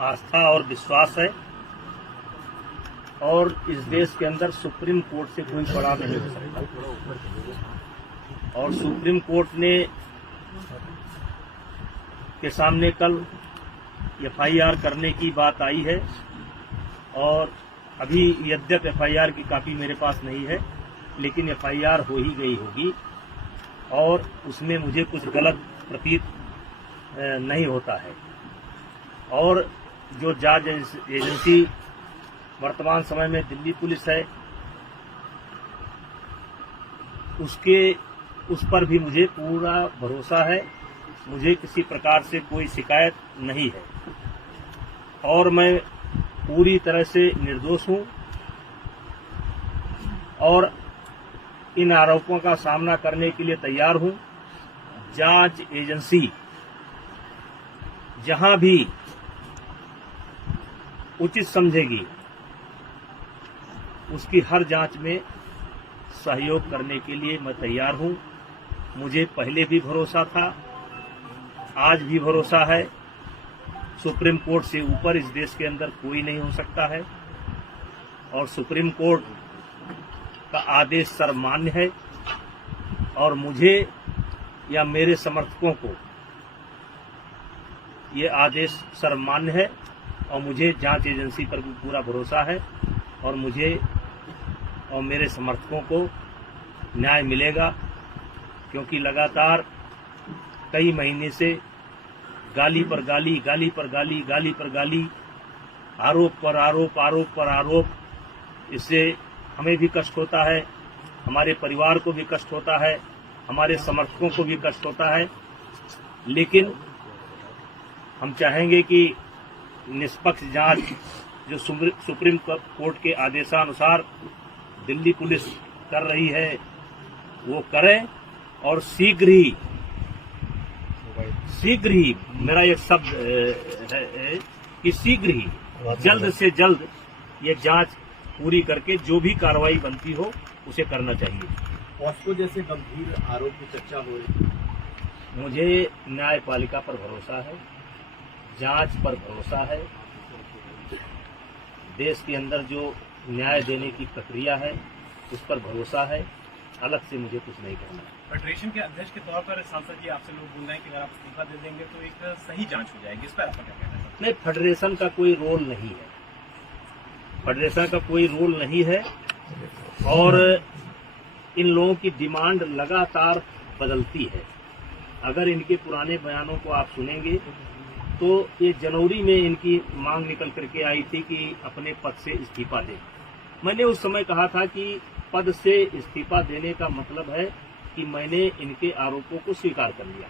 आस्था और विश्वास है और इस देश के अंदर सुप्रीम कोर्ट से कोई बड़ा नहीं हो सकता। और सुप्रीम कोर्ट ने के सामने कल एफआईआर करने की बात आई है और अभी यद्यप एफआईआर की कॉपी मेरे पास नहीं है, लेकिन एफआईआर हो ही गई होगी और उसमें मुझे कुछ गलत प्रतीत नहीं होता है। और जो जांच एजेंसी वर्तमान समय में दिल्ली पुलिस है, उस पर भी मुझे पूरा भरोसा है। मुझे किसी प्रकार से कोई शिकायत नहीं है और मैं पूरी तरह से निर्दोष हूं और इन आरोपों का सामना करने के लिए तैयार हूं। जांच एजेंसी जहां भी उचित समझेगी उसकी हर जांच में सहयोग करने के लिए मैं तैयार हूं। मुझे पहले भी भरोसा था, आज भी भरोसा है। सुप्रीम कोर्ट से ऊपर इस देश के अंदर कोई नहीं हो सकता है और सुप्रीम कोर्ट का आदेश सर्वमान्य है और मुझे या मेरे समर्थकों को ये आदेश सर्वमान्य है और मुझे जांच एजेंसी पर भी पूरा भरोसा है और मुझे और मेरे समर्थकों को न्याय मिलेगा, क्योंकि लगातार कई महीने से गाली पर गाली, गाली पर गाली, गाली पर गाली, आरोप पर आरोप, आरोप पर आरोप, इससे हमें भी कष्ट होता है, हमारे परिवार को भी कष्ट होता है, हमारे समर्थकों को भी कष्ट होता है। लेकिन हम चाहेंगे कि निष्पक्ष जांच जो सुप्रीम कोर्ट के आदेशानुसार दिल्ली पुलिस कर रही है वो करें और शीघ्र ही मेरा एक शब्द है कि शीघ्र ही जल्द से जल्द ये जांच पूरी करके जो भी कार्रवाई बनती हो उसे करना चाहिए। पॉस्को जैसे गंभीर आरोप की चर्चा हो रही है। मुझे न्यायपालिका पर भरोसा है, जांच पर भरोसा है। देश के अंदर जो न्याय देने की प्रक्रिया है उस पर भरोसा है। अलग से मुझे कुछ नहीं करना है। फेडरेशन के अध्यक्ष के तौर पर सांसद जी आपसे लोग बोल रहे हैं कि अगर आप इस्तीफा दे देंगे तो एक सही जांच हो जाएगी, इस पर आपका क्या कहना है? नहीं, फेडरेशन का कोई रोल नहीं है, फेडरेशन का कोई रोल नहीं है और इन लोगों की डिमांड लगातार बदलती है। अगर इनके पुराने बयानों को आप सुनेंगे तो ये जनवरी में इनकी मांग निकल करके आई थी कि अपने पद से इस्तीफा दें। मैंने उस समय कहा था कि पद से इस्तीफा देने का मतलब है कि मैंने इनके आरोपों को स्वीकार कर लिया।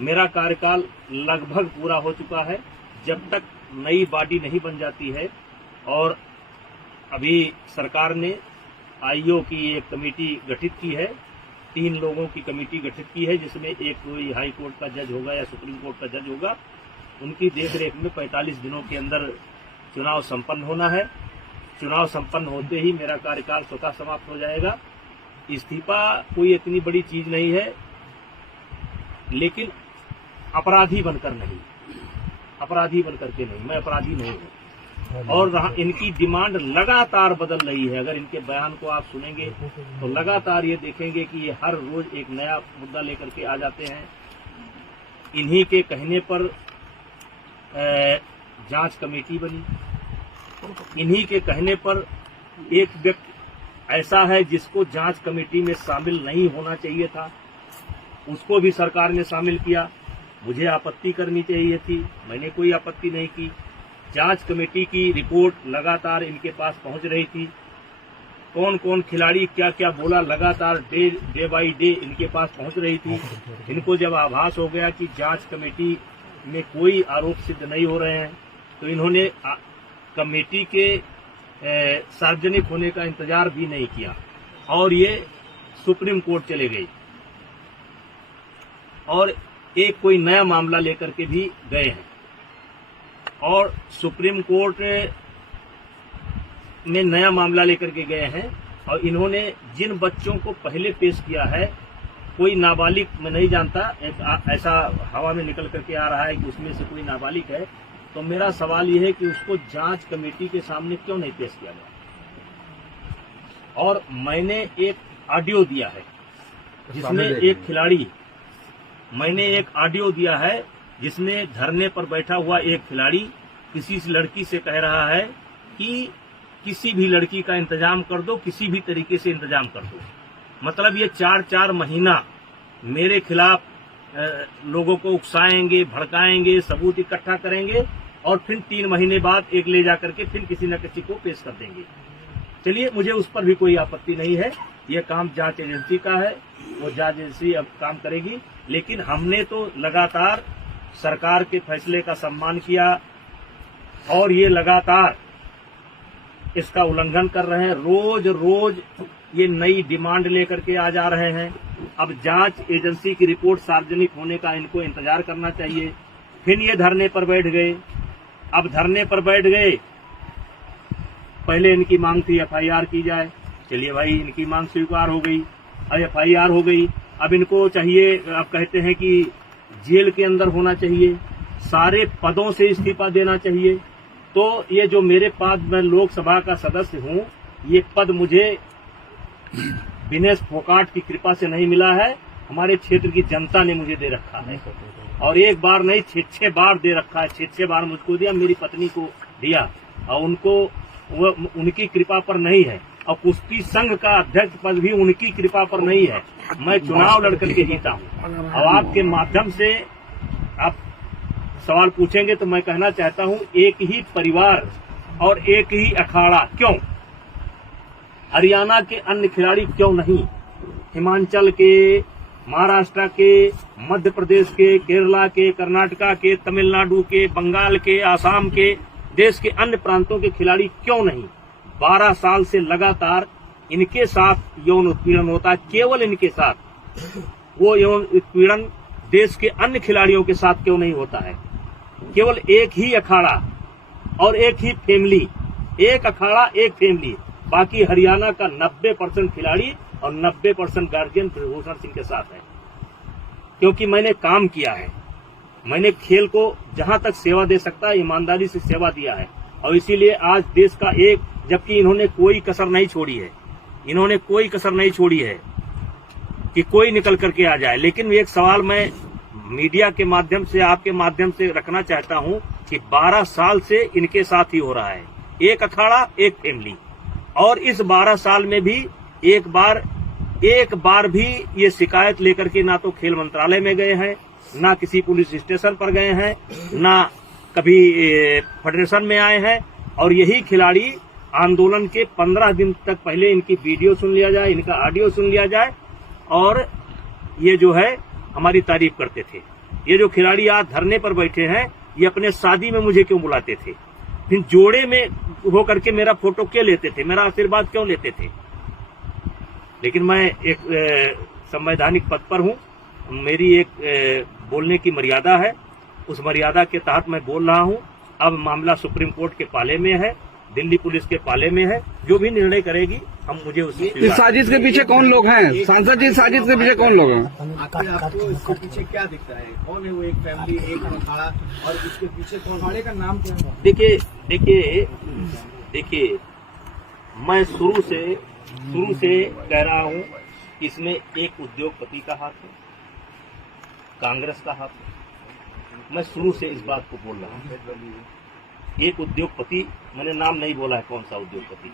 मेरा कार्यकाल लगभग पूरा हो चुका है। जब तक नई बॉडी नहीं बन जाती है और अभी सरकार ने आईओ की एक कमेटी गठित की है, 3 लोगों की कमेटी गठित की है, जिसमें एक कोई हाई कोर्ट का जज होगा या सुप्रीम कोर्ट का जज होगा। उनकी देखरेख में 45 दिनों के अंदर चुनाव संपन्न होना है। चुनाव संपन्न होते ही मेरा कार्यकाल स्वतः समाप्त हो जाएगा। इस्तीफा कोई इतनी बड़ी चीज नहीं है, लेकिन अपराधी बनकर नहीं, अपराधी बनकर के नहीं, मैं अपराधी नहीं हूँ। और इनकी डिमांड लगातार बदल रही है। अगर इनके बयान को आप सुनेंगे तो लगातार ये देखेंगे कि ये हर रोज एक नया मुद्दा लेकर के आ जाते हैं। इन्हीं के कहने पर जांच कमेटी बनी, इन्हीं के कहने पर एक व्यक्ति ऐसा है जिसको जांच कमेटी में शामिल नहीं होना चाहिए था, उसको भी सरकार ने शामिल किया। मुझे आपत्ति करनी चाहिए थी, मैंने कोई आपत्ति नहीं की। जांच कमेटी की रिपोर्ट लगातार इनके पास पहुंच रही थी। कौन कौन खिलाड़ी क्या क्या बोला, लगातार डे बाई डे इनके पास पहुंच रही थी। इनको जब आभास हो गया कि जांच कमेटी में कोई आरोप सिद्ध नहीं हो रहे हैं तो इन्होंने कमेटी के सार्वजनिक होने का इंतजार भी नहीं किया और ये सुप्रीम कोर्ट चले गए और एक कोई नया मामला लेकर के भी गए हैं। और सुप्रीम कोर्ट में नया मामला लेकर के गए हैं और इन्होंने जिन बच्चों को पहले पेश किया है, कोई नाबालिग मैं नहीं जानता, ऐसा हवा में निकल करके आ रहा है कि उसमें से कोई नाबालिग है, तो मेरा सवाल यह है कि उसको जांच कमेटी के सामने क्यों नहीं पेश किया गया। और मैंने एक ऑडियो दिया है जिसमें एक खिलाड़ी, मैंने एक ऑडियो दिया है जिसमें धरने पर बैठा हुआ एक खिलाड़ी किसी लड़की से कह रहा है कि किसी भी लड़की का इंतजाम कर दो, किसी भी तरीके से इंतजाम कर दो। मतलब ये 4-4 महीना मेरे खिलाफ लोगों को उकसाएंगे, भड़काएंगे, सबूत इकट्ठा करेंगे और फिर 3 महीने बाद एक ले जाकर के फिर किसी न किसी को पेश कर देंगे। चलिए, मुझे उस पर भी कोई आपत्ति नहीं है, ये काम जांच एजेंसी का है, वो जांच एजेंसी अब काम करेगी। लेकिन हमने तो लगातार सरकार के फैसले का सम्मान किया और ये लगातार इसका उल्लंघन कर रहे हैं। रोज रोज ये नई डिमांड लेकर के आ जा रहे हैं। अब जांच एजेंसी की रिपोर्ट सार्वजनिक होने का इनको इंतजार करना चाहिए। फिर ये धरने पर बैठ गए। अब धरने पर बैठ गए, पहले इनकी मांग थी एफआईआर की जाए। चलिए भाई, इनकी मांग स्वीकार हो गई, अब एफआईआर हो गई। अब इनको चाहिए, अब कहते हैं कि जेल के अंदर होना चाहिए, सारे पदों से इस्तीफा देना चाहिए। तो ये जो मेरे पास, मैं लोकसभा का सदस्य हूं, ये पद मुझे विनेश फोगाट की कृपा से नहीं मिला है, हमारे क्षेत्र की जनता ने मुझे दे रखा है। और एक बार नहीं, 6 बार दे रखा है। 6 बार मुझको दिया, मेरी पत्नी को दिया, और उनको उनकी कृपा पर नहीं है। और कुश्ती संघ का अध्यक्ष पद भी उनकी कृपा पर नहीं है। मैं चुनाव लड़कर के जीता हूं। और आपके माध्यम से आप सवाल पूछेंगे तो मैं कहना चाहता हूं, एक ही परिवार और एक ही अखाड़ा क्यों? हरियाणा के अन्य खिलाड़ी क्यों नहीं? हिमाचल के, महाराष्ट्र के, मध्य प्रदेश के, केरला के, कर्नाटका के, तमिलनाडु के, बंगाल के, आसाम के, देश के अन्य प्रांतों के खिलाड़ी क्यों नहीं? 12 साल से लगातार इनके साथ यौन उत्पीड़न होता है, केवल इनके साथ। वो यौन उत्पीड़न देश के अन्य खिलाड़ियों के साथ क्यों नहीं होता है? केवल एक ही अखाड़ा और एक ही फैमिली, एक अखाड़ा एक फैमिली। बाकी हरियाणा का 90% खिलाड़ी और 90% गार्जियन ब्रिजभूषण सिंह के साथ है। क्योंकि मैंने काम किया है, मैंने खेल को जहां तक सेवा दे सकता है ईमानदारी से सेवा दिया है। और इसीलिए आज देश का एक, जबकि इन्होंने कोई कसर नहीं छोड़ी है, इन्होंने कोई कसर नहीं छोड़ी है कि कोई निकल करके आ जाए। लेकिन एक सवाल मैं मीडिया के माध्यम से, आपके माध्यम से रखना चाहता हूं कि 12 साल से इनके साथ ही हो रहा है, एक अखाड़ा एक फैमिली। और इस 12 साल में भी एक बार भी ये शिकायत लेकर के ना तो खेल मंत्रालय में गए हैं, ना किसी पुलिस स्टेशन पर गए हैं, ना कभी फेडरेशन में आए हैं। और यही खिलाड़ी आंदोलन के 15 दिन तक पहले इनकी वीडियो सुन लिया जाए, इनका ऑडियो सुन लिया जाए, और ये जो है हमारी तारीफ करते थे। ये जो खिलाड़ी आज धरने पर बैठे हैं, ये अपने शादी में मुझे क्यों बुलाते थे? फिर जोड़े में होकर के मेरा फोटो क्यों लेते थे? मेरा आशीर्वाद क्यों लेते थे? लेकिन मैं एक संवैधानिक पद पर हूं, मेरी एक बोलने की मर्यादा है, उस मर्यादा के तहत मैं बोल रहा हूं। अब मामला सुप्रीम कोर्ट के पाले में है, दिल्ली पुलिस के पाले में है, जो भी निर्णय करेगी हम मुझे उसी। इस साजिश के पीछे कौन लोग हैं? सांसद जी, साजिश के पीछे कौन लोग हैं? आखिर आपको इसके पीछे क्या दिखता है? कौन है वो? एक फैमिली, एक अखाड़ा, और इसके पीछे कौन? अखाड़े का नाम क्या है? देखिए, मैं शुरू से कह रहा हूं, इसमें एक उद्योगपति का हाथ है, कांग्रेस का हाथ है। मैं शुरू से इस बात को बोल रहा हूं। एक उद्योगपति, मैंने नाम नहीं बोला है कौन सा उद्योगपति,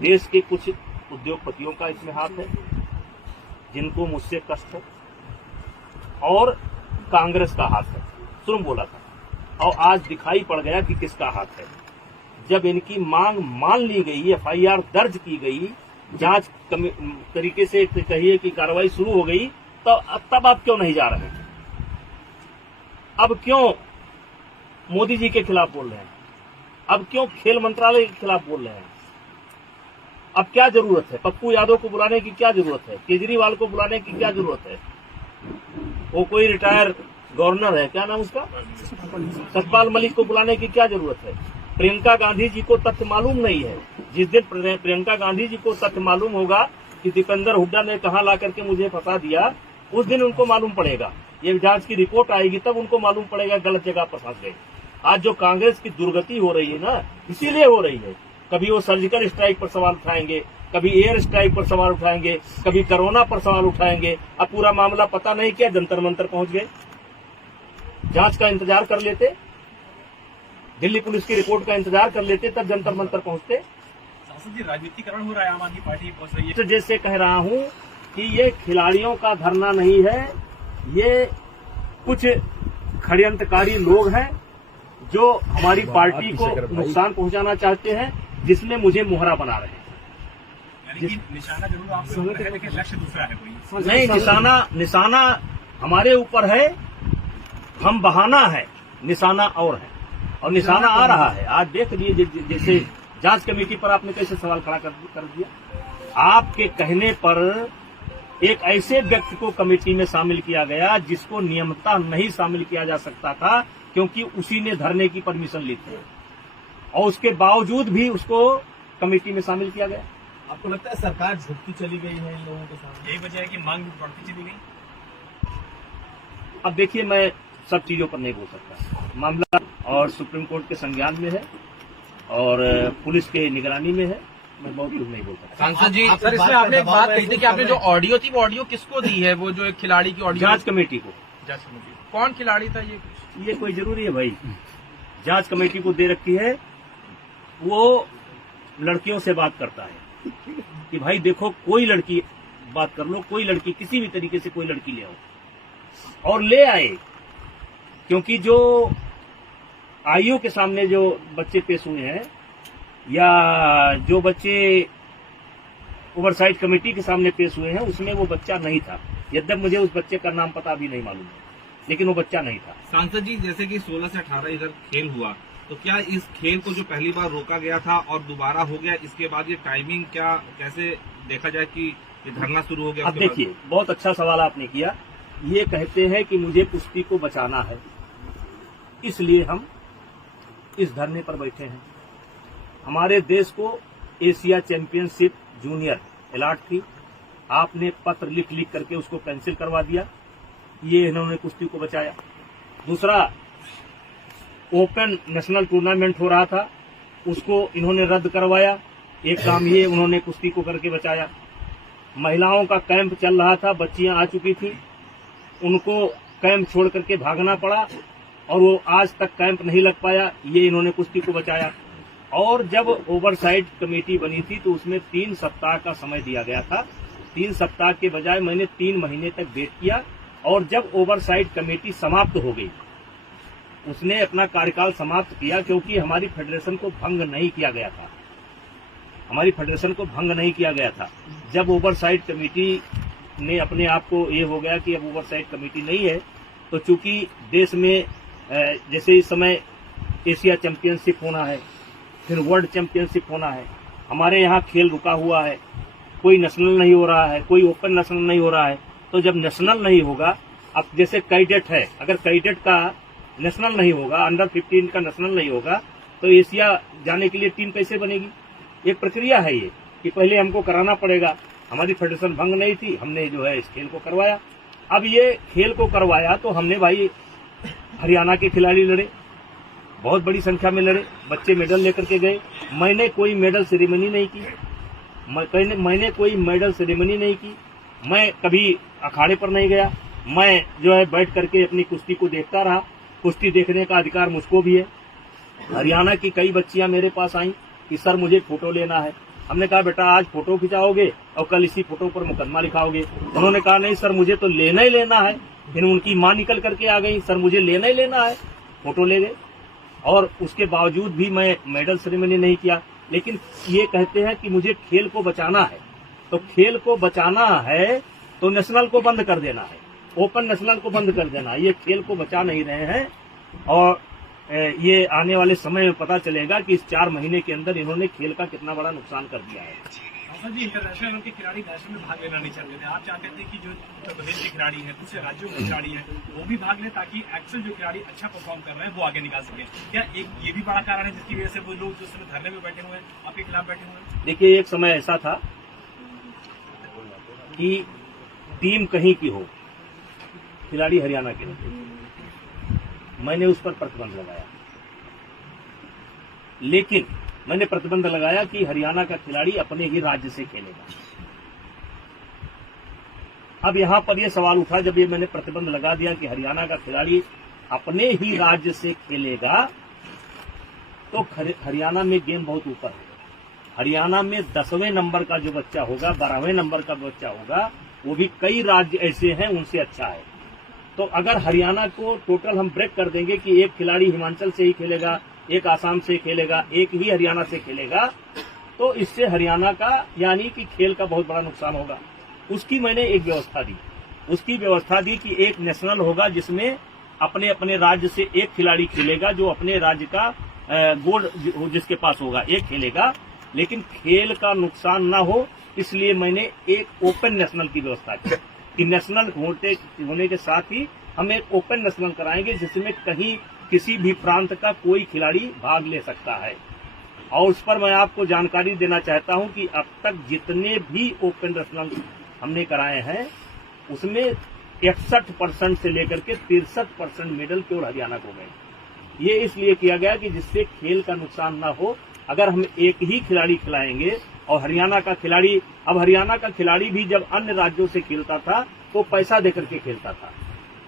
देश के कुछ उद्योगपतियों का इसमें हाथ है जिनको मुझसे कष्ट है, और कांग्रेस का हाथ है। शुरू बोला था और आज दिखाई पड़ गया कि किसका हाथ है। जब इनकी मांग मान ली गई, एफआईआर दर्ज की गई, जांच तरीके से कहिए कि कार्रवाई शुरू हो गई, तो तब आप क्यों नहीं जा रहे हैं? अब क्यों मोदी जी के खिलाफ बोल रहे हैं? अब क्यों खेल मंत्रालय के खिलाफ बोल रहे हैं? अब क्या जरूरत है? पप्पू यादव को बुलाने की क्या जरूरत है? केजरीवाल को बुलाने की क्या जरूरत है? वो कोई रिटायर गवर्नर है, क्या नाम उसका, सतपाल मलिक को बुलाने की क्या जरूरत है? प्रियंका गांधी जी को तथ्य मालूम नहीं है। जिस दिन प्रियंका गांधी जी को तथ्य मालूम होगा कि दीपेंद्र हुड्डा ने कहां ला करके मुझे फंसा दिया, उस दिन उनको मालूम पड़ेगा। ये जांच की रिपोर्ट आएगी तब उनको मालूम पड़ेगा गलत जगह पर फंस गए। आज जो कांग्रेस की दुर्गति हो रही है ना, इसीलिए हो रही है। कभी वो सर्जिकल स्ट्राइक पर सवाल उठाएंगे, कभी एयर स्ट्राइक पर सवाल उठाएंगे, कभी कोरोना पर सवाल उठाएंगे। अब पूरा मामला पता नहीं क्या जंतर मंतर पहुंच गए। जांच का इंतजार कर लेते, दिल्ली पुलिस की रिपोर्ट का इंतजार कर लेते, तब जंतर मंतर पहुंचते। सांसद जी, राजनीतिकरण हो रहा है, आम आदमी पार्टी पहुंच रही है। तो जैसे कह रहा हूं कि ये खिलाड़ियों का धरना नहीं है, ये कुछ षड्यंत्रकारी लोग हैं जो हमारी पार्टी को नुकसान पहुंचाना चाहते हैं, जिसमें मुझे मोहरा बना रहे हैं। यानी कि निशाना जरूर आपके ऊपर है, लेकिन लक्ष्य दूसरा है कोई। नहीं, निशाना हमारे ऊपर है, हम बहाना है, निशाना और है, और निशाना आ रहा है। आज देख लीजिए, जैसे जांच कमेटी पर आपने कैसे सवाल खड़ा कर दिया। आपके कहने पर एक ऐसे व्यक्ति को कमेटी में शामिल किया गया जिसको नियमतः नहीं शामिल किया जा सकता था, क्योंकि उसी ने धरने की परमिशन ली थी, और उसके बावजूद भी उसको कमेटी में शामिल किया गया। आपको लगता है सरकार झुकती चली गई है इन लोगों के सामने? यही वजह है कि मांग बढ़ती चली गई। अब देखिए, मैं सब चीजों पर नहीं बोल सकता। मामला और सुप्रीम कोर्ट के संज्ञान में है और पुलिस के निगरानी में है, मैं बहुत कुछ नहीं बोल सकता। सांसद जी, सर इसमें आपने एक बात कही थी कि आपने जो ऑडियो थी वो ऑडियो किसको दी है? वो जो एक खिलाड़ी की ऑडियो, जांच कमेटी को। जांच कमेटी कौन खिलाड़ी था ये कोई जरूरी है भाई? जांच कमेटी को दे रखी है। वो लड़कियों से बात करता है कि भाई देखो, कोई लड़की बात कर लो, कोई लड़की किसी भी तरीके से कोई लड़की ले आओ, और ले आए। क्योंकि जो आईओ के सामने जो बच्चे पेश हुए हैं, या जो बच्चे ओवरसाइट कमेटी के सामने पेश हुए हैं, उसमें वो बच्चा नहीं था। यद्यप मुझे उस बच्चे का नाम पता भी नहीं मालूम है, लेकिन वो बच्चा नहीं था। सांसद जी, जैसे कि 16 से 18 इधर खेल हुआ, तो क्या इस खेल को जो पहली बार रोका गया था और दोबारा हो गया, इसके बाद ये टाइमिंग क्या कैसे देखा जाए कि ये धरना शुरू हो गया? अब देखिए, बहुत अच्छा सवाल आपने किया। ये कहते हैं कि मुझे कुश्ती को बचाना है, इसलिए हम इस धरने पर बैठे हैं। हमारे देश को एशिया चैंपियनशिप जूनियर अलॉट थी, आपने पत्र लिख लिख करके उसको कैंसिल करवा दिया। ये इन्होंने कुश्ती को बचाया। दूसरा, ओपन नेशनल टूर्नामेंट हो रहा था, उसको इन्होंने रद्द करवाया। एक काम ये उन्होंने कुश्ती को करके बचाया। महिलाओं का कैंप चल रहा था, बच्चियां आ चुकी थी, उनको कैंप छोड़ करके भागना पड़ा, और वो आज तक कैंप नहीं लग पाया। ये इन्होंने कुश्ती को बचाया। और जब ओवरसाइट कमेटी बनी थी तो उसमें 3 सप्ताह का समय दिया गया था। 3 सप्ताह के बजाय मैंने 3 महीने तक वेट किया, और जब ओवरसाइट कमेटी समाप्त हो गई, उसने अपना कार्यकाल समाप्त किया, क्योंकि हमारी फेडरेशन को भंग नहीं किया गया था। हमारी फेडरेशन को भंग नहीं किया गया था। जब ओवरसाइट कमेटी ने अपने आप को ये हो गया कि अब ओवरसाइट कमेटी नहीं है, तो चूंकि देश में जैसे इस समय एशिया चैंपियनशिप होना है, फिर वर्ल्ड चैंपियनशिप होना है, हमारे यहाँ खेल रुका हुआ है, कोई नेशनल नहीं हो रहा है, कोई ओपन नेशनल नहीं हो रहा है। तो जब नेशनल नहीं होगा, अब जैसे कैडेट है, अगर कैडेट का नेशनल नहीं होगा, अंडर 15 का नेशनल नहीं होगा, तो एशिया जाने के लिए टीम कैसे बनेगी? एक प्रक्रिया है ये कि पहले हमको कराना पड़ेगा। हमारी फेडरेशन भंग नहीं थी, हमने जो है इस खेल को करवाया। अब ये खेल को करवाया तो हमने भाई हरियाणा के खिलाड़ी लड़े, बहुत बड़ी संख्या में लड़े, बच्चे मेडल लेकर के गए। मैंने कोई मेडल सेरेमनी नहीं की, मैंने कोई मेडल सेरेमनी नहीं की। मैं कभी अखाड़े पर नहीं गया, मैं जो है बैठ करके अपनी कुश्ती को देखता रहा। कुश्ती देखने का अधिकार मुझको भी है। हरियाणा की कई बच्चियां मेरे पास आई कि सर मुझे फोटो लेना है। हमने कहा बेटा आज फोटो खिंचाओगे और कल इसी फोटो पर मुकदमा लिखाओगे। उन्होंने कहा नहीं सर मुझे तो लेना ही लेना है। फिर उनकी मां निकल करके आ गई, सर मुझे लेना ही लेना है। फोटो ले गए, और उसके बावजूद भी मैं मेडल सेरेमनी नहीं किया। लेकिन ये कहते हैं कि मुझे खेल को बचाना है, तो खेल को बचाना है तो नेशनल को बंद कर देना है, ओपन नेशनल को बंद कर देना है। ये खेल को बचा नहीं रहे हैं, और ये आने वाले समय में पता चलेगा कि इस 4 महीने के अंदर इन्होंने खेल का कितना बड़ा नुकसान कर दिया है। जी, इंटरनेशनल के खिलाड़ी नेशनल में भाग लेना नहीं चाहते थे। आप चाहते थे कि जो उत्तर प्रदेश के खिलाड़ी हैं, दूसरे राज्यों के खिलाड़ी हैं, वो भी भाग लें, ताकि एक्चुअल जो खिलाड़ी अच्छा परफॉर्म कर रहे हैं वो आगे निकाल सके। क्या एक ये भी बड़ा कारण है जिसकी वजह से वो लोग जो समय धरने में बैठे हुए हैं, आपके खिलाफ बैठे हुए हैं? देखिए, एक समय ऐसा था कि टीम कहीं की हो, खिलाड़ी हरियाणा के नहीं, मैंने उस पर प्रतिबंध लगाया। लेकिन मैंने प्रतिबंध लगाया कि हरियाणा का खिलाड़ी अपने ही राज्य से खेलेगा। अब यहां पर यह सवाल उठा, जब ये मैंने प्रतिबंध लगा दिया कि हरियाणा का खिलाड़ी अपने ही राज्य से खेलेगा, तो हरियाणा में गेम बहुत ऊपर है। हरियाणा में 10वें नंबर का जो बच्चा होगा, 12वें नंबर का बच्चा होगा, वो भी कई राज्य ऐसे हैं उनसे अच्छा है। तो अगर हरियाणा को टोटल हम ब्रेक कर देंगे कि एक खिलाड़ी हिमाचल से ही खेलेगा, एक आसाम से खेलेगा, एक ही हरियाणा से खेलेगा, तो इससे हरियाणा का यानी कि खेल का बहुत बड़ा नुकसान होगा। उसकी मैंने एक व्यवस्था दी, उसकी व्यवस्था दी कि एक नेशनल होगा जिसमें अपने अपने राज्य से एक खिलाड़ी खेलेगा, जो अपने राज्य का गोल्ड जिसके पास होगा एक खेलेगा, लेकिन खेल का नुकसान ना हो, इसलिए मैंने एक ओपन नेशनल की व्यवस्था की कि नेशनल होने के साथ ही हम एक ओपन नेशनल कराएंगे जिसमें कहीं किसी भी प्रांत का कोई खिलाड़ी भाग ले सकता है। और उस पर मैं आपको जानकारी देना चाहता हूं कि अब तक जितने भी ओपन नेशनल हमने कराए हैं उसमें 61% से लेकर के 63% मेडल केवल हरियाणा को गए। ये इसलिए किया गया कि जिससे खेल का नुकसान ना हो। अगर हम एक ही खिलाड़ी खिलाएंगे और हरियाणा का खिलाड़ी, अब हरियाणा का खिलाड़ी भी जब अन्य राज्यों से खेलता था तो पैसा देकर के खेलता था,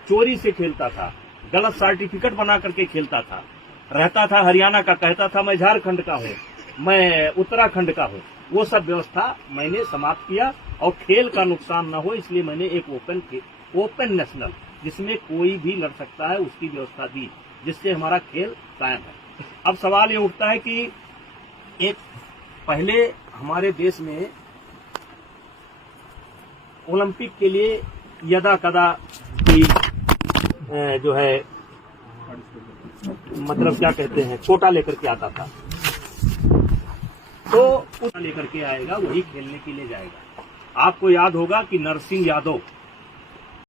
चोरी से खेलता था, गलत सर्टिफिकेट बना करके खेलता था, रहता था हरियाणा का, कहता था मैं झारखंड का हूँ, मैं उत्तराखंड का हूँ। वो सब व्यवस्था मैंने समाप्त किया और खेल का नुकसान न हो इसलिए मैंने एक ओपन नेशनल जिसमें कोई भी लड़ सकता है उसकी व्यवस्था दी, जिससे हमारा खेल कायम है। अब सवाल ये उठता है कि एक पहले हमारे देश में ओलंपिक के लिए यदा कदा की जो है मतलब क्या कहते हैं कोटा लेकर के आता था, तो कोटा लेकर के आएगा वही खेलने के लिए जाएगा। आपको याद होगा कि नरसिंह यादव